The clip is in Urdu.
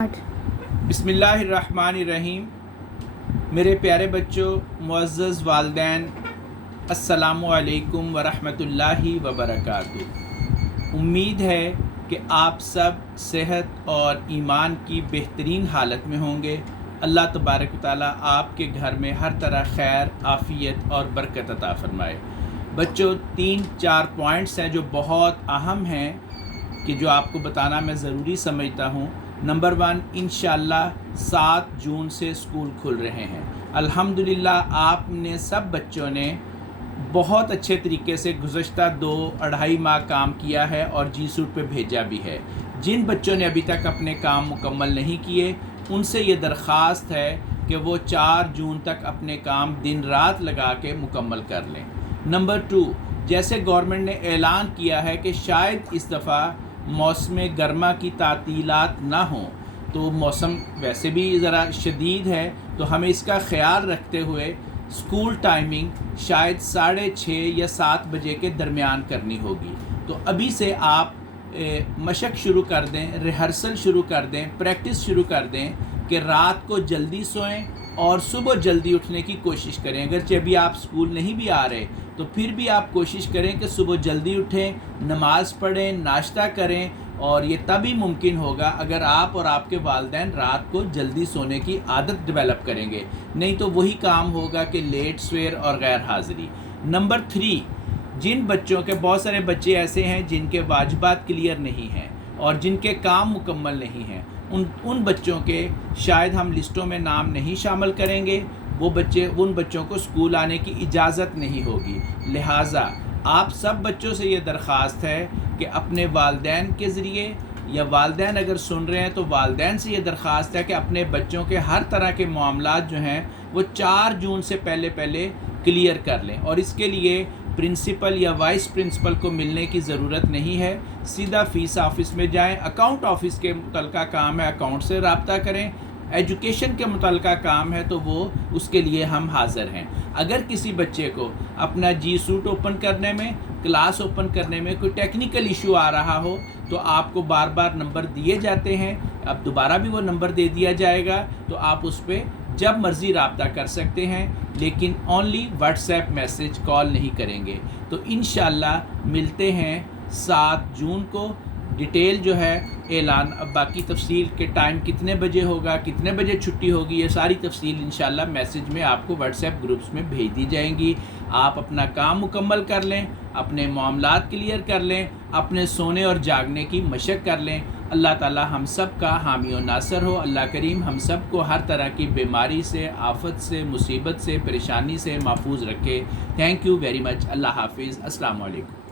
بسم اللہ الرحمن الرحیم۔ میرے پیارے بچوں، معزز والدین، السلام علیکم ورحمۃ اللہ وبرکاتہ۔ امید ہے کہ آپ سب صحت اور ایمان کی بہترین حالت میں ہوں گے۔ اللہ تبارک و تعالیٰ آپ کے گھر میں ہر طرح خیر، عافیت اور برکت عطا فرمائے۔ بچوں، 3-4 پوائنٹس ہیں جو بہت اہم ہیں کہ جو آپ کو بتانا میں ضروری سمجھتا ہوں۔ نمبر 1، انشاءاللہ 7 جون سے اسکول کھل رہے ہیں۔ الحمدللہ آپ نے سب بچوں نے بہت اچھے طریقے سے گزشتہ 2-2.5 ماہ کام کیا ہے اور جی سوٹ پہ بھیجا بھی ہے۔ جن بچوں نے ابھی تک اپنے کام مکمل نہیں کیے، ان سے یہ درخواست ہے کہ وہ 4 جون تک اپنے کام دن رات لگا کے مکمل کر لیں۔ نمبر 2، جیسے گورنمنٹ نے اعلان کیا ہے کہ شاید اس دفعہ موسم گرما کی تعطیلات نہ ہوں، تو موسم ویسے بھی ذرا شدید ہے، تو ہمیں اس کا خیال رکھتے ہوئے اسکول ٹائمنگ شاید 6:30 یا 7 بجے کے درمیان کرنی ہوگی۔ تو ابھی سے آپ مشق شروع کر دیں، ریہرسل شروع کر دیں، پریکٹس شروع کر دیں کہ رات کو جلدی سوئیں اور صبح جلدی اٹھنے کی کوشش کریں۔ اگرچہ ابھی آپ اسکول نہیں بھی آ رہے تو پھر بھی آپ کوشش کریں کہ صبح جلدی اٹھیں، نماز پڑھیں، ناشتہ کریں، اور یہ تبھی ممکن ہوگا اگر آپ اور آپ کے والدین رات کو جلدی سونے کی عادت ڈیولپ کریں گے، نہیں تو وہی کام ہوگا کہ لیٹ سویر اور غیر حاضری۔ نمبر 3، جن بچوں کے بہت سارے بچے ایسے ہیں جن کے واجبات کلیئر نہیں ہیں اور جن کے کام مکمل نہیں ہیں، ان بچوں کے شاید ہم لسٹوں میں نام نہیں شامل کریں گے۔ ان بچوں کو اسکول آنے کی اجازت نہیں ہوگی۔ لہٰذا آپ سب بچوں سے یہ درخواست ہے کہ اپنے والدین کے ذریعے، یا والدین اگر سن رہے ہیں تو والدین سے یہ درخواست ہے کہ اپنے بچوں کے ہر طرح کے معاملات جو ہیں وہ 4 جون سے پہلے کلیئر کر لیں، اور اس کے لیے پرنسپل یا وائس پرنسپل کو ملنے کی ضرورت نہیں ہے۔ سیدھا فیس آفس میں جائیں، اکاؤنٹ آفس کے متعلقہ کام ہے، اکاؤنٹ سے رابطہ کریں، ایجوکیشن کے متعلقہ کام ہے تو وہ اس کے لیے ہم حاضر ہیں۔ اگر کسی بچے کو اپنا جی سوٹ اوپن کرنے میں، کلاس اوپن کرنے میں کوئی ٹیکنیکل ایشو آ رہا ہو تو آپ کو بار بار نمبر دیے جاتے ہیں، اب دوبارہ بھی وہ نمبر دے دیا جائے گا، تو آپ اس پہ جب مرضی رابطہ کر سکتے ہیں، لیکن اونلی واٹس ایپ میسج، کال نہیں کریں گے۔ تو انشاءاللہ ملتے ہیں 7 جون کو۔ ڈیٹیل جو ہے اعلان، اب باقی تفصیل کے ٹائم کتنے بجے ہوگا، کتنے بجے چھٹی ہوگی، یہ ساری تفصیل انشاءاللہ میسج میں آپ کو واٹس ایپ گروپس میں بھیج دی جائیں گی۔ آپ اپنا کام مکمل کر لیں، اپنے معاملات کلیئر کر لیں، اپنے سونے اور جاگنے کی مشق کر لیں۔ اللہ تعالی ہم سب کا حامی و ناصر ہو۔ اللہ کریم ہم سب کو ہر طرح کی بیماری سے، آفت سے، مصیبت سے، پریشانی سے محفوظ رکھے۔ Thank you very much. اللہ حافظ۔ السلام علیکم۔